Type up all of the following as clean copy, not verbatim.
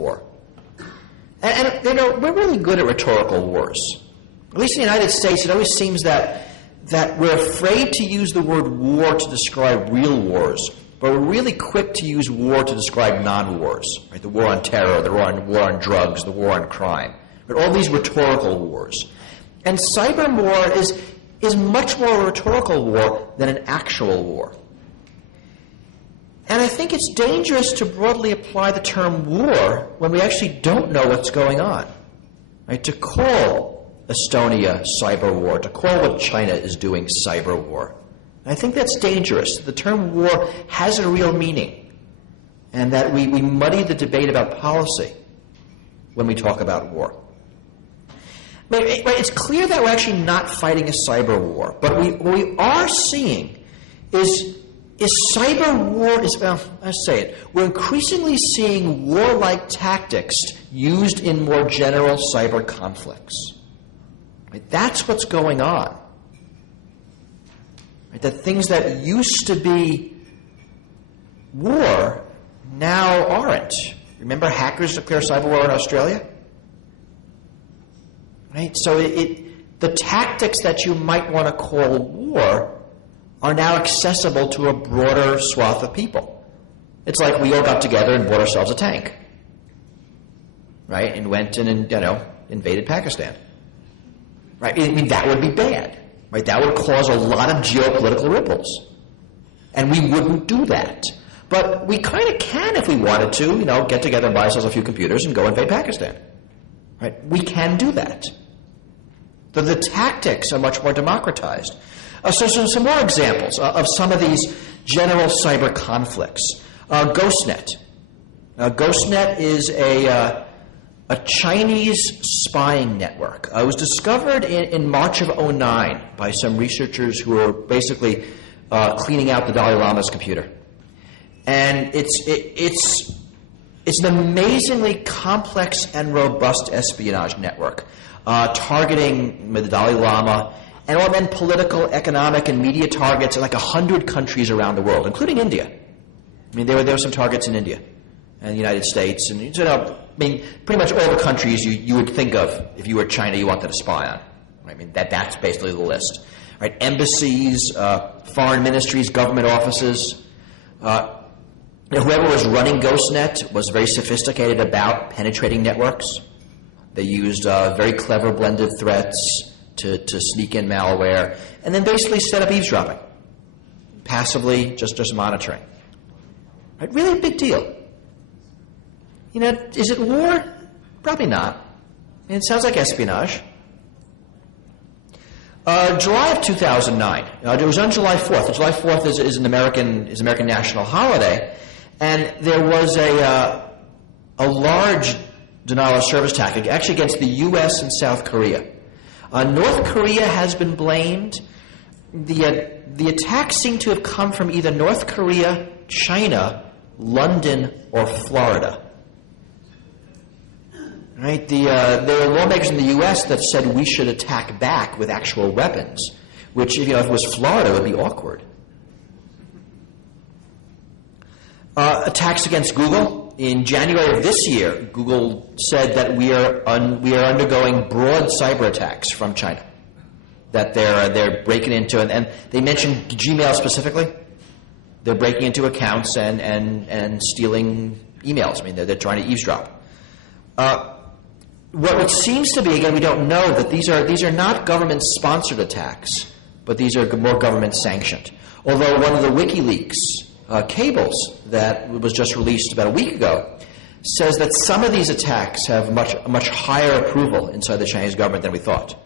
war. And we're really good at rhetorical wars. At least in the United States, it always seems that we're afraid to use the word war to describe real wars, but we're really quick to use war to describe non-wars, right? The war on terror, the war on drugs, the war on crime, but all these rhetorical wars. And cyber war is much more a rhetorical war than an actual war. And I think it's dangerous to broadly apply the term war when we actually don't know what's going on. Right? To call Estonia cyber war, to call what China is doing cyber war. And I think that's dangerous. The term war has a real meaning, and that we muddy the debate about policy when we talk about war. But it's clear that we're actually not fighting a cyber war, but what we are seeing is cyber war let's say it. We're increasingly seeing warlike tactics used in more general cyber conflicts. Right? That's what's going on. Right? That things that used to be war now aren't. Remember hackers declare cyber war in Australia? Right? So the tactics that you might want to call war are now accessible to a broader swath of people. It's like we all got together and bought ourselves a tank, right? And went and invaded Pakistan, right? I mean, that would be bad, right? That would cause a lot of geopolitical ripples, and we wouldn't do that. But we kind of can if we wanted to, get together and buy ourselves a few computers and go invade Pakistan, right? We can do that. The tactics are much more democratized. So some more examples of some of these general cyber conflicts. GhostNet. GhostNet is a Chinese spying network. It was discovered in March of 2009 by some researchers who were basically cleaning out the Dalai Lama's computer. And it's an amazingly complex and robust espionage network targeting the Dalai Lama and all then political, economic, and media targets in like 100 countries around the world, including India. I mean, there were some targets in India and the United States, and pretty much all the countries you would think of if you were China you wanted to spy on. Right? I mean, that's basically the list. Right? Embassies, foreign ministries, government offices. Whoever was running GhostNet was very sophisticated about penetrating networks. They used very clever blended threats to sneak in malware, and then basically set up eavesdropping, passively just monitoring. Right? Really a big deal. Is it war? Probably not. It sounds like espionage. July of 2009. It was on July 4th. July 4th is an American national holiday, and there was a large denial of service attack, actually against the U.S. and South Korea. North Korea has been blamed. The attacks seem to have come from either North Korea, China, London, or Florida. Right? There were lawmakers in the U.S. that said we should attack back with actual weapons, which, if it was Florida, would be awkward. Attacks against Google. In January of this year, Google said that we are undergoing broad cyber attacks from China. That they're breaking into, and they mentioned Gmail specifically. They're breaking into accounts and stealing emails. I mean, they're trying to eavesdrop. What seems to be, again, we don't know, that these are not government-sponsored attacks, but these are more government-sanctioned. Although one of the WikiLeaks cables that was just released about a week ago says that some of these attacks have much higher approval inside the Chinese government than we thought.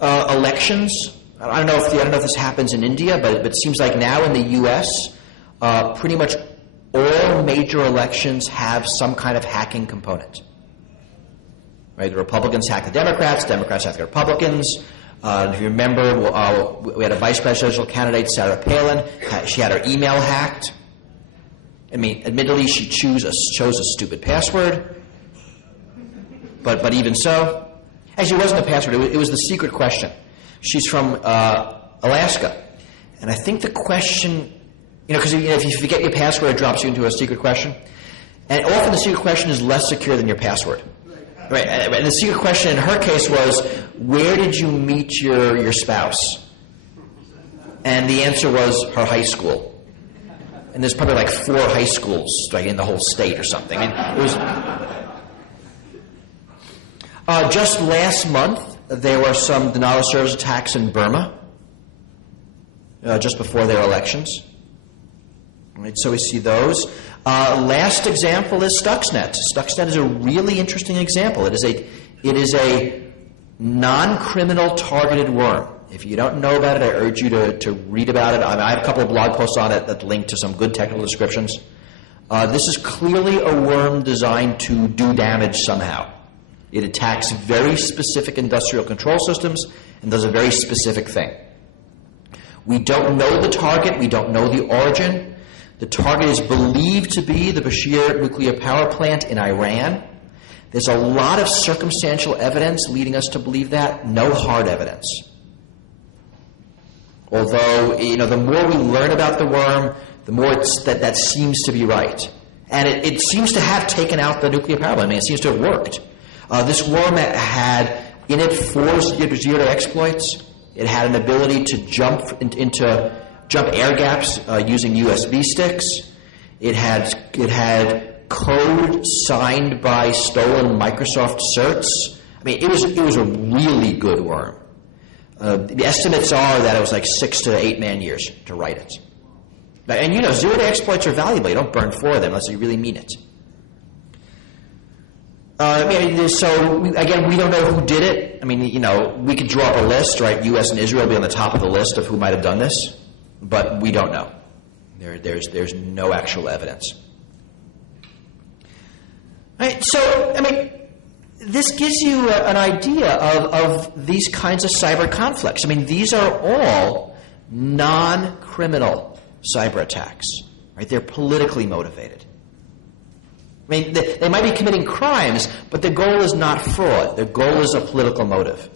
Elections. I don't know if this happens in India, but it seems like now in the U.S., pretty much all major elections have some kind of hacking component. Right? The Republicans hack the Democrats hack the Republicans. If you remember, we had a vice presidential candidate, Sarah Palin. She had her email hacked. I mean, admittedly, she chose a stupid password. But even so, actually, it wasn't a password. It was the secret question. She's from Alaska, and I think the question, because if you forget your password, it drops you into a secret question. And often the secret question is less secure than your password. Right? And the secret question in her case was, where did you meet your spouse? And the answer was her high school. And there's probably like 4 high schools like in the whole state or something. I mean, it was just last month, there were some denial of service attacks in Burma, just before their elections. Right, so we see those. Last example is Stuxnet. Stuxnet is a really interesting example. It is a non-criminal targeted worm. If you don't know about it, I urge you to read about it. I have a couple of blog posts on it that link to some good technical descriptions. This is clearly a worm designed to do damage somehow. It attacks very specific industrial control systems and does a very specific thing. We don't know the target. We don't know the origin. The target is believed to be the Bashir nuclear power plant in Iran. There's a lot of circumstantial evidence leading us to believe that, no hard evidence. Although, the more we learn about the worm, the more that seems to be right. And it seems to have taken out the nuclear power plant. I mean, it seems to have worked. This worm had in it 4 zero-day exploits. It had an ability to jump air gaps using USB sticks. It had code signed by stolen Microsoft certs. I mean, it was a really good worm. The estimates are that it was like 6 to 8 man-years to write it. And zero-day exploits are valuable. You don't burn 4 of them unless you really mean it. Again, we don't know who did it. I mean, we could draw up a list, right? U.S. and Israel will be on the top of the list of who might have done this, but we don't know. There's no actual evidence. Right, so, I mean, this gives you an idea of these kinds of cyber conflicts. I mean, these are all non-criminal cyber attacks, right? They're politically motivated. I mean, they might be committing crimes, but their goal is not fraud. Their goal is a political motive.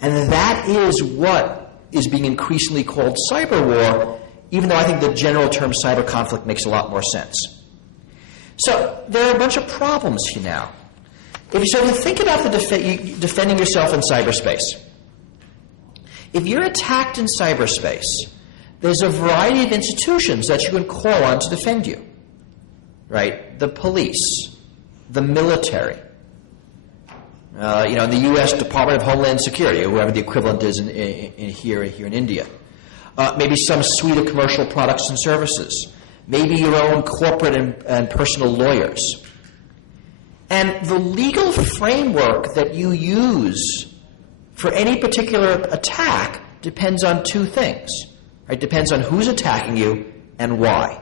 And that is what is being increasingly called cyber war, even though I think the general term cyber conflict makes a lot more sense. So there are a bunch of problems here now. If you think about defending yourself in cyberspace, if you're attacked in cyberspace, there's a variety of institutions that you can call on to defend you. Right? The police, the military, in the U.S. Department of Homeland Security, or whoever the equivalent is here in India. Maybe some suite of commercial products and services. Maybe your own corporate and personal lawyers. And the legal framework that you use for any particular attack depends on 2 things. Right? Depends on who's attacking you and why.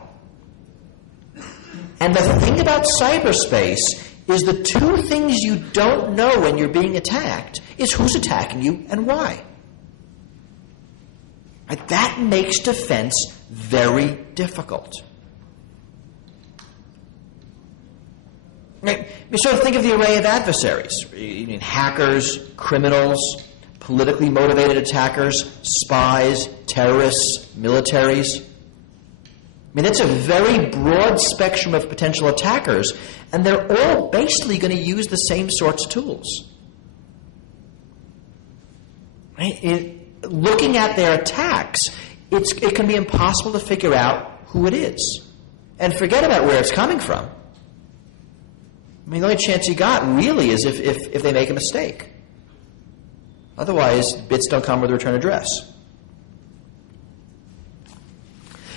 And the thing about cyberspace is the 2 things you don't know when you're being attacked is who's attacking you and why. Right? That makes defense very difficult. Right? You sort of think of the array of adversaries. You mean hackers, criminals, politically motivated attackers, spies, terrorists, militaries. I mean, that's a very broad spectrum of potential attackers, and they're all basically going to use the same sorts of tools. Right? Looking at their attacks, it can be impossible to figure out who it is. And forget about where it's coming from. I mean, the only chance you got really is if they make a mistake. Otherwise, bits don't come with a return address.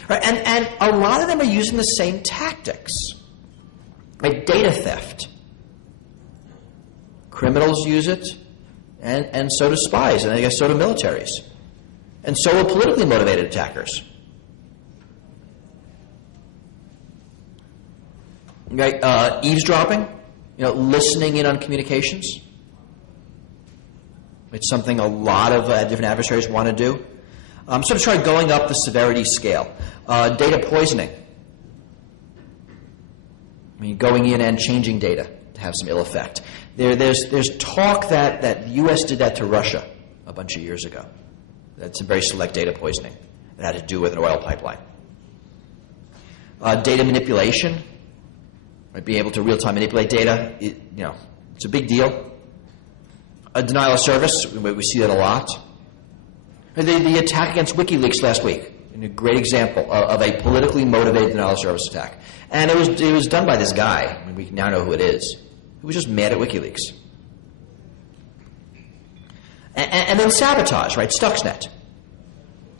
Right, and a lot of them are using the same tactics. Like data theft. Criminals use it, and so do spies, and I guess so do militaries. And so will politically motivated attackers. Right, eavesdropping, listening in on communications. It's something a lot of different adversaries want to do. Sort of try going up the severity scale. Data poisoning. I mean, going in and changing data to have some ill effect. There's talk that the U.S. did that to Russia a bunch of years ago. That's a very select data poisoning that had to do with an oil pipeline. Data manipulation. Right? Being able to real-time manipulate data, it's a big deal. A denial of service, we see that a lot. The attack against WikiLeaks last week, a great example of a politically motivated denial of service attack. And it was done by this guy. I mean, we now know who it is. He was just mad at WikiLeaks. And then sabotage, right? Stuxnet.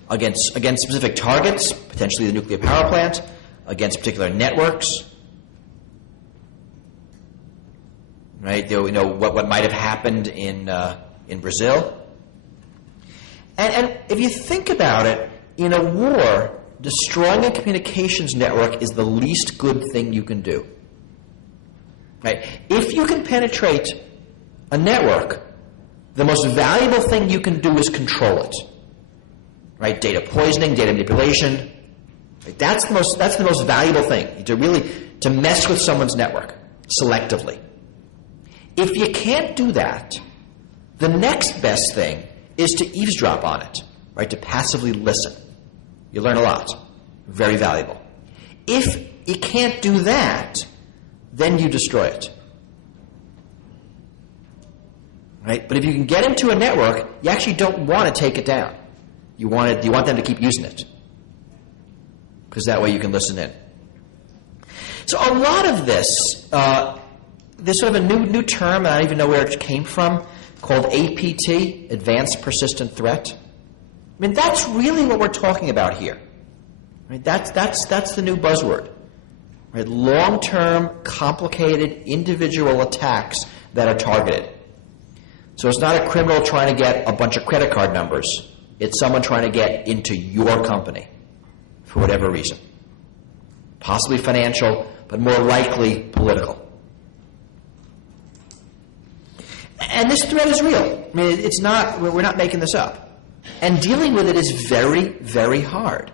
Against specific targets, potentially the nuclear power plant, against particular networks. Right? What might have happened in Brazil. And if you think about it, in a war, destroying a communications network is the least good thing you can do. Right? If you can penetrate a network, the most valuable thing you can do is control it. Right? Data poisoning, data manipulation. Right? That's the most valuable thing, to mess with someone's network selectively. If you can't do that, the next best thing is to eavesdrop on it, right? To passively listen. You learn a lot. Very valuable. If you can't do that, then you destroy it. Right? But if you can get into a network, you actually don't want to take it down. You want them to keep using it. Because that way you can listen in. So a lot of this, there's sort of a new term, I don't even know where it came from, called APT, Advanced Persistent Threat. I mean, that's really what we're talking about here. Right? That's the new buzzword. Right? Long-term, complicated, individual attacks that are targeted. So it's not a criminal trying to get a bunch of credit card numbers. It's someone trying to get into your company for whatever reason. Possibly financial, but more likely political. And this threat is real. I mean, we're not making this up. And dealing with it is very, very hard.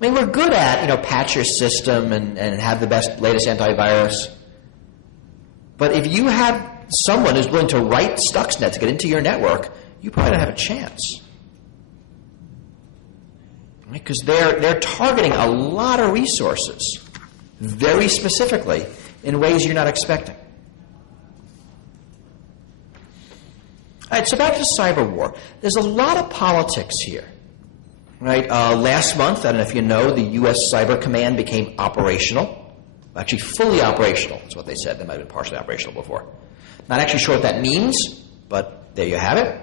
I mean, we're good at, patch your system and have the latest antivirus. But if you have someone who's willing to write Stuxnet to get into your network, you probably don't have a chance. Right? Because they're targeting a lot of resources very specifically in ways you're not expecting. All right, so back to cyber war. There's a lot of politics here. Right? Last month, I don't know if you know, the U.S. Cyber Command became operational. Actually, fully operational is what they said. They might have been partially operational before. Not actually sure what that means, but there you have it.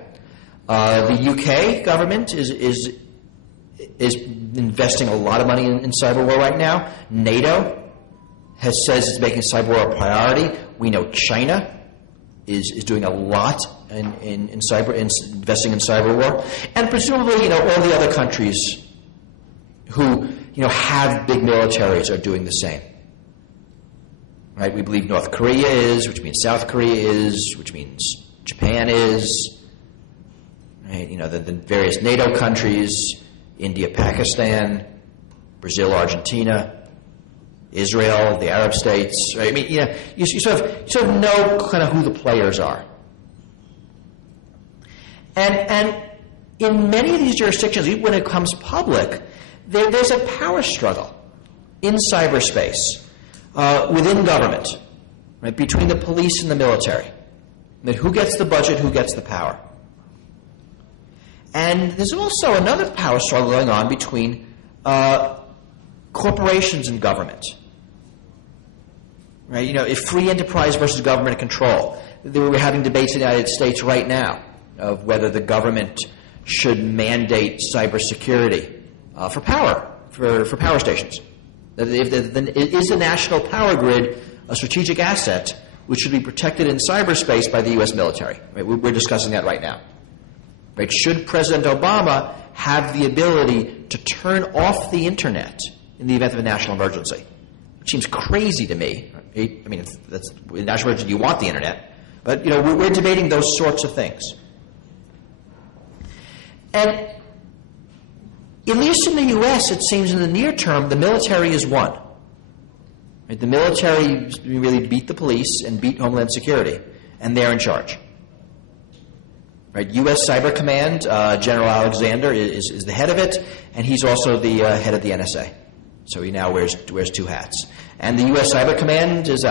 The UK government is investing a lot of money in cyber war right now. NATO says it's making cyber war a priority. We know China is doing a lot in investing in cyber war, and presumably all the other countries who have big militaries are doing the same. Right? We believe North Korea is, which means South Korea is, which means Japan is. Right? The various NATO countries, India, Pakistan, Brazil, Argentina, Israel, the Arab states. Right? I mean, you sort of know kind of who the players are. And in many of these jurisdictions, when it comes public, there's a power struggle in cyberspace within government, right, between the police and the military. I mean, who gets the budget, who gets the power? And there's also another power struggle going on between corporations and government. Right? If free enterprise versus government control. We're having debates in the United States right now of whether the government should mandate cybersecurity for power, for power stations. Is the national power grid a strategic asset which should be protected in cyberspace by the U.S. military? Right? We're discussing that right now. Right? Should President Obama have the ability to turn off the Internet in the event of a national emergency? Which seems crazy to me. I mean, that's in national emergency, you want the Internet. But, we're debating those sorts of things. And at least in the U.S., it seems in the near term, the military is won. Right? The military really beat the police and beat Homeland Security, and they're in charge. Right? U.S. Cyber Command, General Alexander is the head of it, and he's also the head of the NSA. So he now wears two hats. And the U.S. Cyber Command is